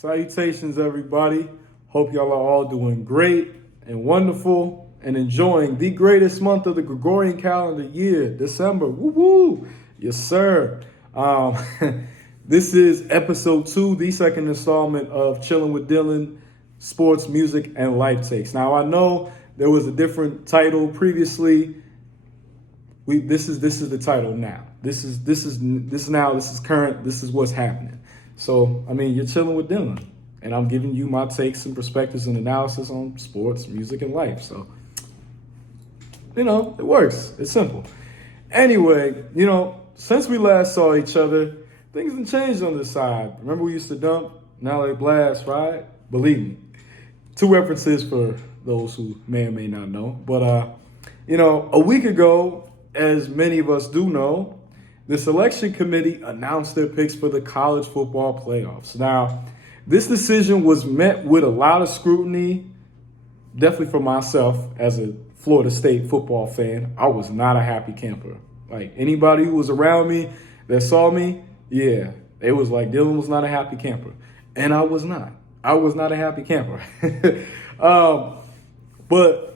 Salutations, everybody. Hope y'all are all doing great and wonderful and enjoying the greatest month of the Gregorian calendar year, December. Woo woo! Yes, sir. Um, this is episode 2, the second installment of Chillin with Dylan, Sports, Music, and Life Takes. Now, I know there was a different title previously. This is the title now. This is current. This is what's happening. So, I mean, you're chilling with Dylan, and I'm giving you my takes and perspectives and analysis on sports, music, and life. So, it works. It's simple. Anyway, since we last saw each other, things have changed on this side. Remember we used to dump? Now they blast, right? Believe me. 2 references for those who may or may not know. But, a week ago, as many of us do know, the selection committee announced their picks for the college football playoffs. Now, this decision was met with a lot of scrutiny, definitely for myself as a Florida State football fan. I was not a happy camper. Like, anybody who was around me that saw me, yeah, it was like Dylan was not a happy camper. And I was not. I was not a happy camper. But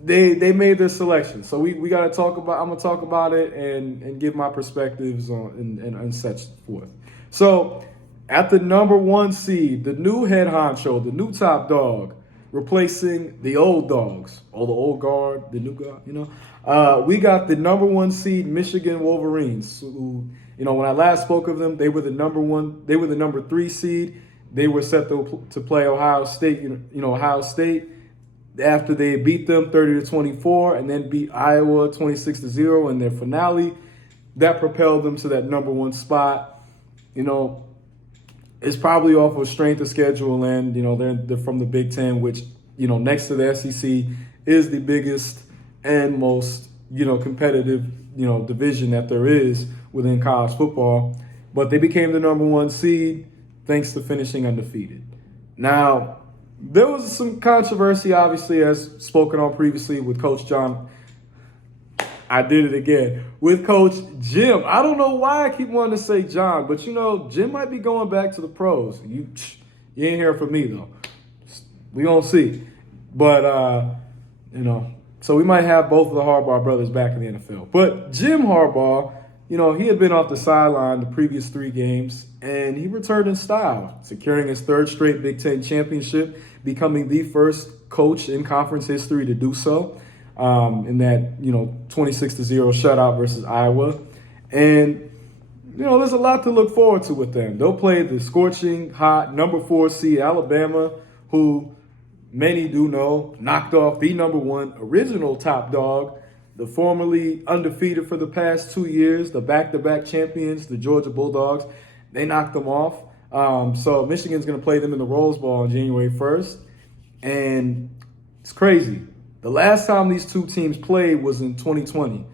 they made their selection. So we got to talk about, I'm going to talk about it and give my perspectives on and such forth. So at the number 1 seed, the new head honcho, the new top dog, replacing the old dogs, or the old guard, the new guard, we got the number 1 seed Michigan Wolverines, who, when I last spoke of them, they were the number 3 seed. They were set to play Ohio State, Ohio State, after they beat them 30-24 and then beat Iowa 26-0 in their finale. That propelled them to that number 1 spot. It's probably off of strength of schedule, and they're from the Big Ten, which next to the SEC is the biggest and most competitive division that there is within college football. But they became the number 1 seed thanks to finishing undefeated. Now, there was some controversy, obviously, as spoken on previously with Coach John. I did it again. With Coach Jim. I don't know why I keep wanting to say John, but Jim might be going back to the pros. You ain't hear from me, though. We gonna see. But, so we might have both of the Harbaugh brothers back in the NFL. But Jim Harbaugh, he had been off the sideline the previous 3 games, and he returned in style, securing his 3rd straight Big Ten championship, becoming the first coach in conference history to do so in that, 26-0 shutout versus Iowa. And, there's a lot to look forward to with them. They'll play the scorching hot number 4 seed Alabama, who many do know knocked off the number 1 original top dog, the formerly undefeated for the past 2 years, the back-to-back champions, the Georgia Bulldogs. They knocked them off. So Michigan's going to play them in the Rose Bowl on January 1st. And it's crazy. The last time these 2 teams played was in 2020.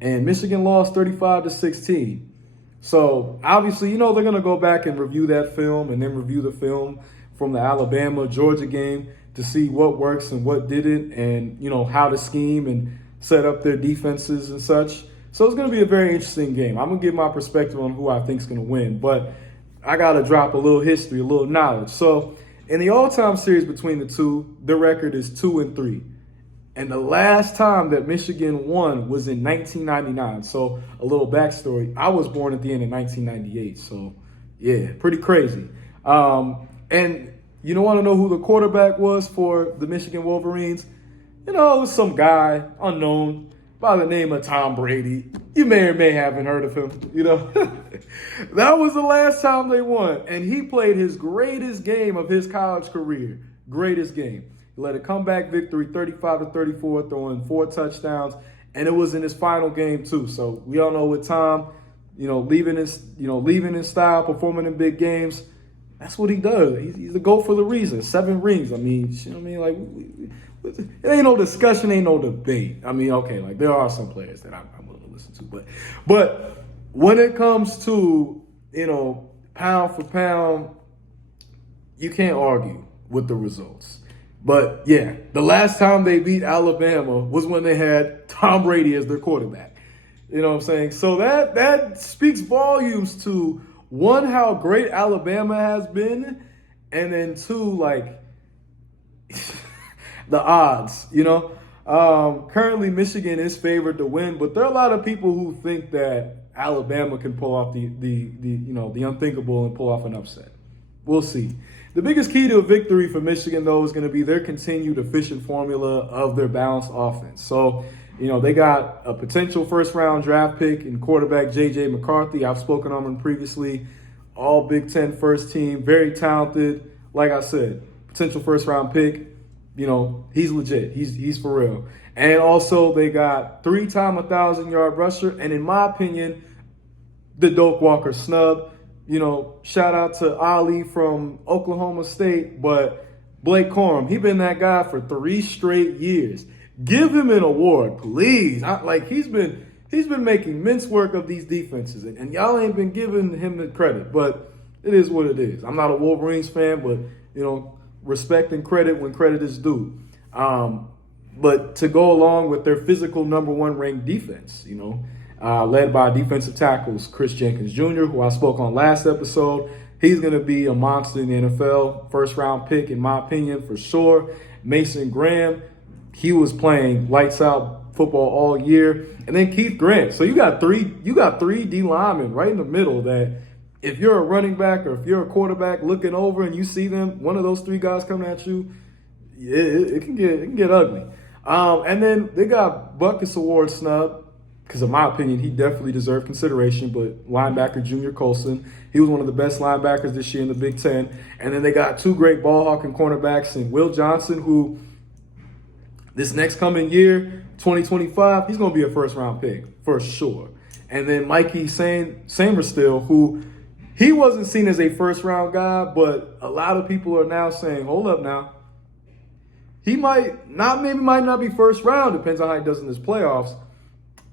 And Michigan lost 35-16. So obviously, they're going to go back and review that film and then review the film from the Alabama-Georgia game to see what works and what didn't, and, how to scheme and set up their defenses and such. So it's going to be a very interesting game. I'm going to give my perspective on who I think is going to win, but I got to drop a little history, a little knowledge. So in the all-time series between the 2, the record is 2-3. And the last time that Michigan won was in 1999. So a little backstory. I was born at the end of 1998. So, yeah, pretty crazy. And you don't want to know who the quarterback was for the Michigan Wolverines? It was some guy, unknown, by the name of Tom Brady. You may or may haven't heard of him, That was the last time they won. And he played his greatest game of his college career. Greatest game. He led a comeback victory, 35-34, throwing 4 touchdowns. And it was in his final game, too. So we all know with Tom, leaving in style, performing in big games, that's what he does. He's a GOAT for the reason. 7 rings. I mean, it ain't no discussion, ain't no debate. I mean, okay, like there are some players that I'm willing to listen to, but when it comes to pound for pound, you can't argue with the results. But yeah, the last time they beat Alabama was when they had Tom Brady as their quarterback. You know what I'm saying? So that speaks volumes to, one, how great Alabama has been, And then two, like the odds, currently Michigan is favored to win, but there are a lot of people who think that Alabama can pull off the unthinkable and pull off an upset. We'll see. The biggest key to a victory for Michigan, though, is going to be their continued efficient formula of their balanced offense. So, they got a potential first-round draft pick in quarterback J.J. McCarthy. I've spoken on him previously. All Big Ten first team, very talented. Like I said, potential first-round pick. He's legit. He's for real. And also, they got 3-time 1,000-yard rusher. And in my opinion, the Doak Walker snub. Shout out to Ali from Oklahoma State, but Blake Corum, he been that guy for 3 straight years. Give him an award, please. He's been making mince work of these defenses, and y'all ain't been giving him the credit, but it is what it is. I'm not a Wolverines fan, but respect and credit when credit is due. But to go along with their physical number 1 ranked defense, led by defensive tackles Chris Jenkins Jr., who I spoke on last episode. He's going to be a monster in the NFL. First-round pick, in my opinion, for sure. Mason Graham, he was playing lights-out football all year. And then Keith Grant. So you got three D linemen right in the middle that if you're a running back or if you're a quarterback looking over and you see them, one of those 3 guys coming at you, it can get ugly. And then they got Buckus Award snub, because in my opinion, he definitely deserved consideration, but linebacker Junior Colson, he was one of the best linebackers this year in the Big Ten. And then they got 2 great ball hawking cornerbacks in Will Johnson, who this next coming year, 2025, he's going to be a first-round pick for sure. And then Mikey Samerstill, who he wasn't seen as a first-round guy, but a lot of people are now saying, hold up now. He might not be first round, depends on how he does in his playoffs,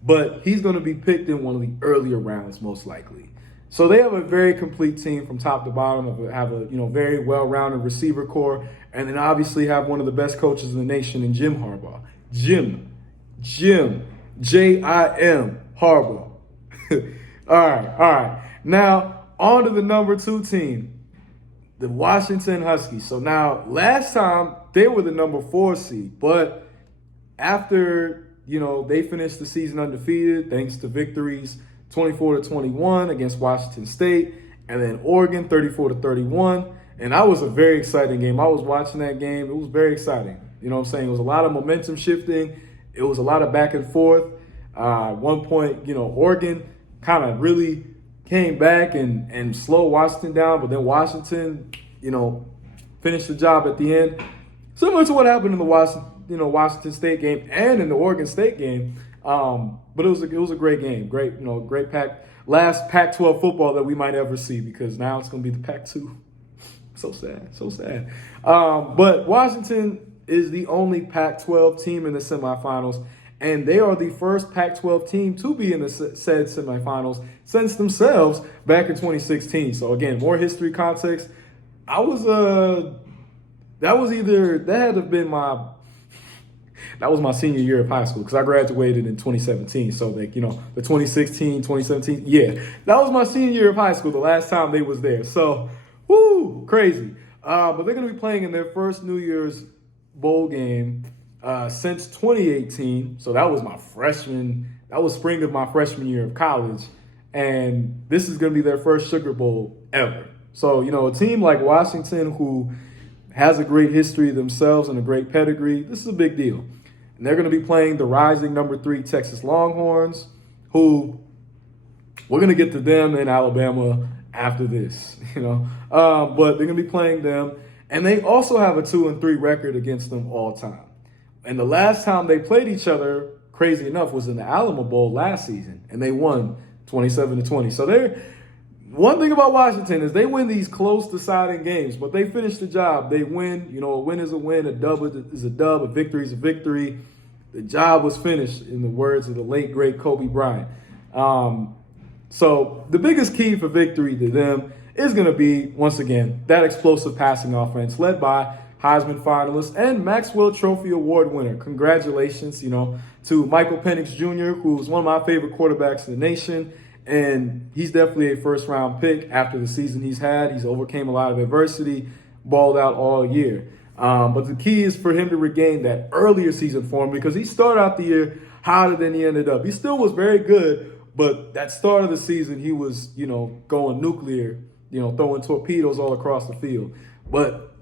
but he's going to be picked in one of the earlier rounds, most likely. So they have a very complete team from top to bottom. Have a very well-rounded receiver core, and then obviously have one of the best coaches in the nation in Jim Harbaugh. Jim, J-I-M, Harbaugh. All right. Now on to the number 2 team, the Washington Huskies. So now last time they were the number 4 seed, but after they finished the season undefeated thanks to victories 24-21 against Washington State, and then Oregon 34-31. And that was a very exciting game. I was watching that game. It was very exciting. It was a lot of momentum shifting. It was a lot of back and forth. At one point, Oregon kind of really came back and slowed Washington down, but then Washington, finished the job at the end. Similar to what happened in the Washington State game and in the Oregon State game. But it was a great game. Great last Pac-12 football that we might ever see, because now it's going to be the Pac-2. So sad. But Washington is the only Pac-12 team in the semifinals, and they are the first Pac-12 team to be in the said semifinals since themselves back in 2016. So again, more history context. That was my senior year of high school, because I graduated in 2017. So the 2016, 2017, yeah, that was my senior year of high school, the last time they was there. So, crazy. But they're going to be playing in their first New Year's Bowl game since 2018. So that was spring of my freshman year of college. And this is going to be their first Sugar Bowl ever. So, a team like Washington, who has a great history themselves and a great pedigree, this is a big deal. And they're going to be playing the rising number 3 Texas Longhorns, who we're going to get to them in Alabama after this, but they're going to be playing them. And they also have a 2-3 record against them all time. And the last time they played each other, crazy enough, was in the Alamo Bowl last season, and they won 27-20. So one thing about Washington is they win these close deciding games, but they finish the job. They win. A win is a win. A dub is a dub. A victory is a victory. The job was finished, in the words of the late, great Kobe Bryant. So the biggest key for victory to them is going to be, once again, that explosive passing offense led by Heisman finalist and Maxwell Trophy Award winner. Congratulations, to Michael Penix Jr., who's one of my favorite quarterbacks in the nation. And he's definitely a first-round pick after the season he's had. He's overcame a lot of adversity. balled out all year. But the key is for him to regain that earlier season form because he started out the year hotter than he ended up. He still was very good, but that start of the season, he was, going nuclear, throwing torpedoes all across the field. But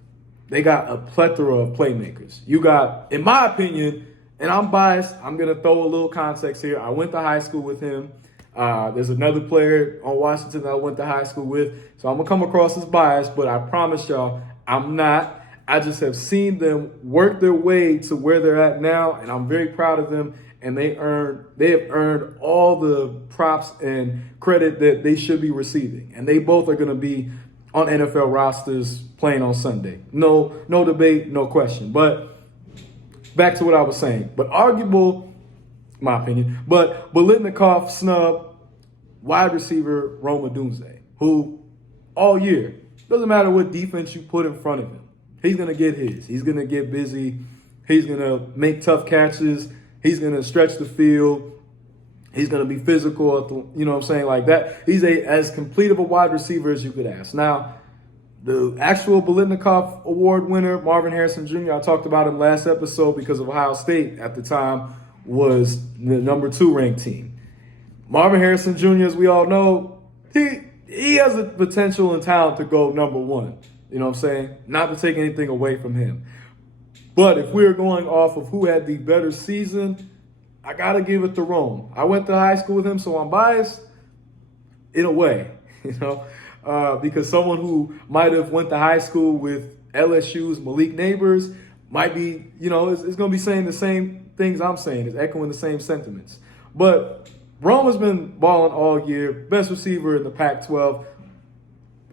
they got a plethora of playmakers. You got, in my opinion, and I'm biased, I'm going to throw a little context here. I went to high school with him. There's another player on Washington that I went to high school with. So I'm going to come across as biased, but I promise y'all, I'm not. I just have seen them work their way to where they're at now, and I'm very proud of them. And they have earned all the props and credit that they should be receiving. And they both are going to be on NFL rosters playing on Sunday. No debate, no question. But back to what I was saying. But arguable, my opinion, but Biletnikoff snub wide receiver Rome Odunze, who all year, doesn't matter what defense you put in front of him, he's going to get his. He's going to get busy. He's going to make tough catches. He's going to stretch the field. He's going to be physical, like that. He's as complete of a wide receiver as you could ask. Now, the actual Biletnikoff Award winner, Marvin Harrison Jr., I talked about him last episode because of Ohio State at the time was the number 2 ranked team. Marvin Harrison Jr., as we all know, he has the potential and talent to go number 1. You know what I'm saying? Not to take anything away from him. But if we're going off of who had the better season, I got to give it to Rome. I went to high school with him, so I'm biased in a way, because someone who might have went to high school with LSU's Malik Neighbors might be, is going to be saying the same things I'm saying, is echoing the same sentiments. But Rome has been balling all year, best receiver in the Pac-12,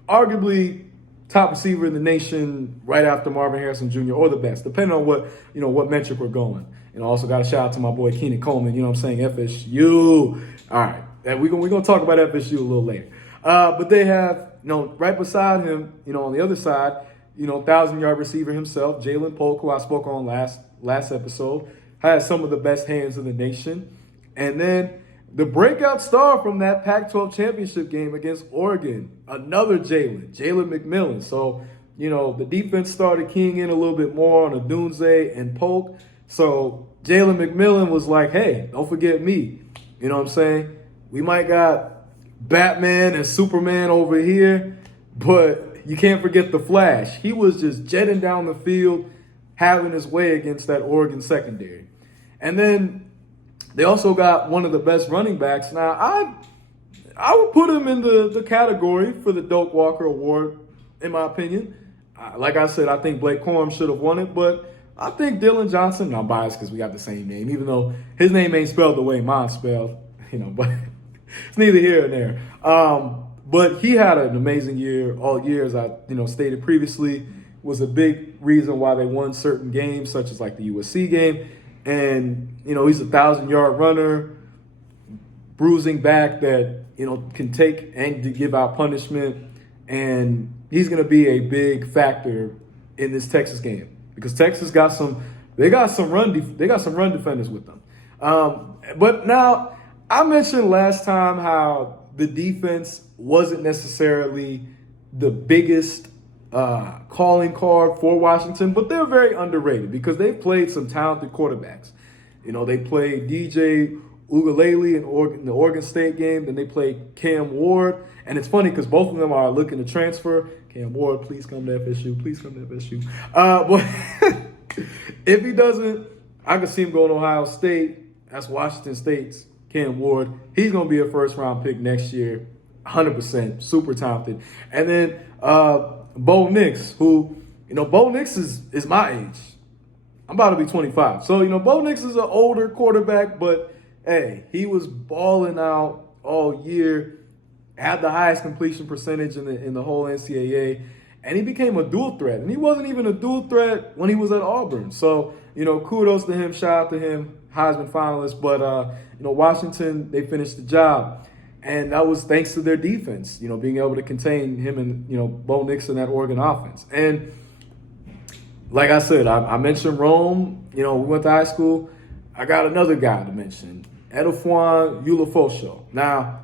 arguably top receiver in the nation right after Marvin Harrison Jr. or the best, depending on what metric we're going. Also got a shout out to my boy Keenan Coleman, FSU. All right, we're going to talk about FSU a little later. But they have, right beside him, on the other side, 1,000-yard receiver himself, Jalen Polk, who I spoke on last episode, has some of the best hands in the nation. And then the breakout star from that Pac-12 championship game against Oregon, another Jalen McMillan. So, the defense started keying in a little bit more on Odunze and Polk. So Jalen McMillan was like, hey, don't forget me. You know what I'm saying? We might got Batman and Superman over here, but you can't forget the Flash. He was just jetting down the field, having his way against that Oregon secondary. And then they also got one of the best running backs. Now, I would put him in the category for the Doak Walker Award, in my opinion. Like I said, I think Blake Corum should have won it, but I think Dylan Johnson, I'm biased because we got the same name, even though his name ain't spelled the way mine's spelled, but it's neither here nor there. But he had an amazing year all year, as I stated previously, was a big reason why they won certain games, such as like the USC game. And, he's a 1,000-yard runner, bruising back that, can take and give out punishment. And he's going to be a big factor in this Texas game because Texas got some run defenders with them. But now, I mentioned last time how the defense wasn't necessarily the biggest calling card for Washington, but they're very underrated because they've played some talented quarterbacks. They played DJ Ugalele in the Oregon State game, then they played Cam Ward, and it's funny because both of them are looking to transfer. Cam Ward, please come to FSU. Please come to FSU. But if he doesn't, I could see him going to Ohio State. That's Washington State's Cam Ward. He's going to be a first-round pick next year, 100%, super talented. And then Bo Nix, who, Bo Nix is my age. I'm about to be 25. So, Bo Nix is an older quarterback, but, hey, he was balling out all year, had the highest completion percentage in the whole NCAA, and he became a dual threat. And he wasn't even a dual threat when he was at Auburn. So, kudos to him, shout out to him, Heisman finalist. But, Washington, they finished the job. And that was thanks to their defense, being able to contain him and, Bo Nix in that Oregon offense. And like I said, I mentioned Rome. We went to high school. I got another guy to mention, Edefwan Ulafosho. Now,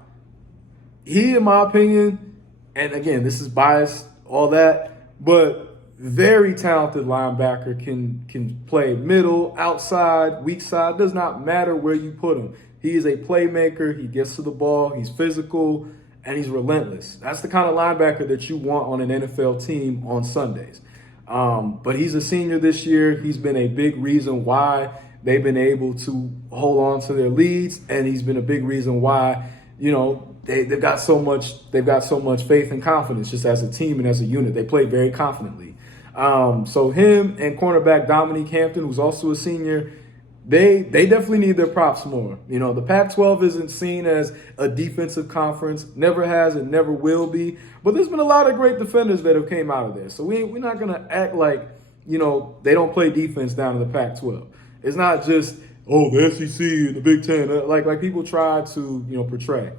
he, in my opinion, and again, this is biased, all that, but very talented linebacker, can play middle, outside, weak side. Does not matter where you put him. He is a playmaker. He gets to the ball. He's physical, and he's relentless. That's the kind of linebacker that you want on an NFL team on Sundays. But he's a senior this year. He's been a big reason why they've been able to hold on to their leads, and he's been a big reason why, they've got so much faith and confidence just as a team and as a unit. They play very confidently. So him and cornerback Dominique Hampton, who's also a senior, they definitely need their props more. The Pac-12 isn't seen as a defensive conference, never has and never will be. But there's been a lot of great defenders that have came out of there. So we're not going to act like, they don't play defense down in the Pac-12. It's not just, the SEC and the Big Ten, like people try to, portray.